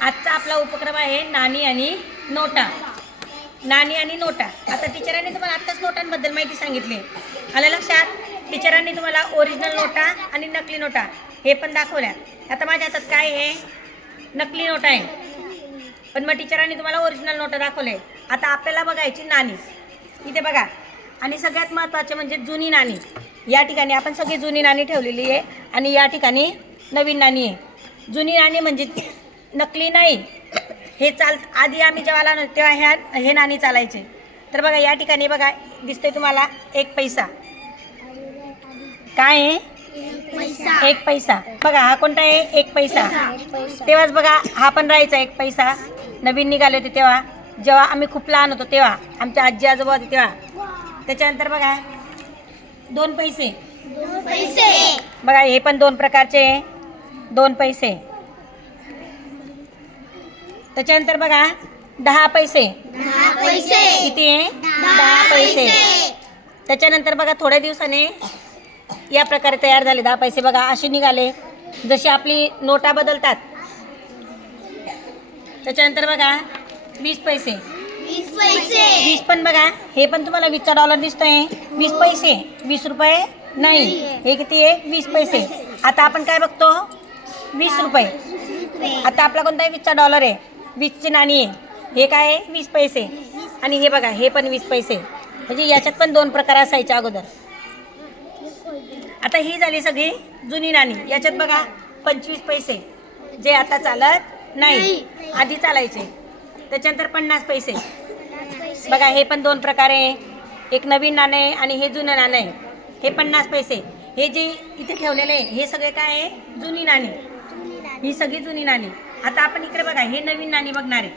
आजचा आपला उपक्रम आहे नाणी आणि नोटा. नाणी आणि नोटा. आता टीचरांनी तुम्हाला आत्ताच नोटांबद्दल माहिती सांगितली. आलं लक्षात? टीचरांनी तुम्हाला ओरिजिनल नोटा आणि नकली नोटा हे पण दाखवल्या. आता माझ्या हातात काय आहे? नकली नोटा आहे, पण मग टीचरांनी तुम्हाला ओरिजिनल नोटा दाखवले. आता आपल्याला बघायची नाणी. इथे बघा. आणि सगळ्यात महत्त्वाचे म्हणजे जुनी नाणी. या ठिकाणी आपण सगळी जुनी नाणी ठेवलेली आहे आणि या ठिकाणी नवीन नाणी आहे. जुनी नाणी म्हणजे नकली नाही. हे आधी आम्ही जेव्हा आलो तेव्हा हे नाणी चालायचे. तर बघा या ठिकाणी बघा दिसतंय तुम्हाला 1 पैसा. काय आहे? 1 पैसा. बघा हा कोणता आहे? 1 पैसा. तेव्हाच बघा हा पण राहायचा 1 पैसा. नवीन निघाले होते तेव्हा, जेव्हा आम्ही खूप लहान होतो तेव्हा, आमच्या आजी आजोबा होते तेव्हा. त्याच्यानंतर बघा 2 पैसे. बघा हे पण 2 प्रकारचे 2 पैसे. त्याच्यानंतर बघा 10 पैसे. किती आहे? 10 पैसे. त्याच्यानंतर बघा थोड्या दिवसाने या प्रकारे तयार झाले 10 पैसे. बघा असे निघाले जशी आपली नोटा बदलतात. त्याच्यानंतर बघा 20 पैसे. 20 पण बघा हे पण तुम्हाला 20चा डॉलर दिसतोय. 20 पैसे, 20 रुपये नाही. हे किती आहे? 20 पैसे. आता आपण काय बघतो? 20 रुपये. आता आपला कोणता 20चा डॉलर आहे? 20ची नाणी आहे. हे काय आहे? 20 पैसे. आणि हे बघा हे पण 20 पैसे. म्हणजे याच्यात पण 2 प्रकार असायचे अगोदर. आता ही झाली सगळी जुनी नाणी. याच्यात बघा 25 पैसे जे आता चालत नाही, आधी चालायचे. त्याच्यानंतर 50 पैसे. बघा हे पण 2 प्रकारे. एक नवीन नाणं आहे आणि हे जुनं नाणं आहे. हे 50 पैसे. हे जे इथे ठेवलेले आहे हे सगळे काय आहे? जुनी नाणी. ही सगळी जुनी नाणी. आता आपण इकडे बघा हे नवीन नाणी बघणार आहे.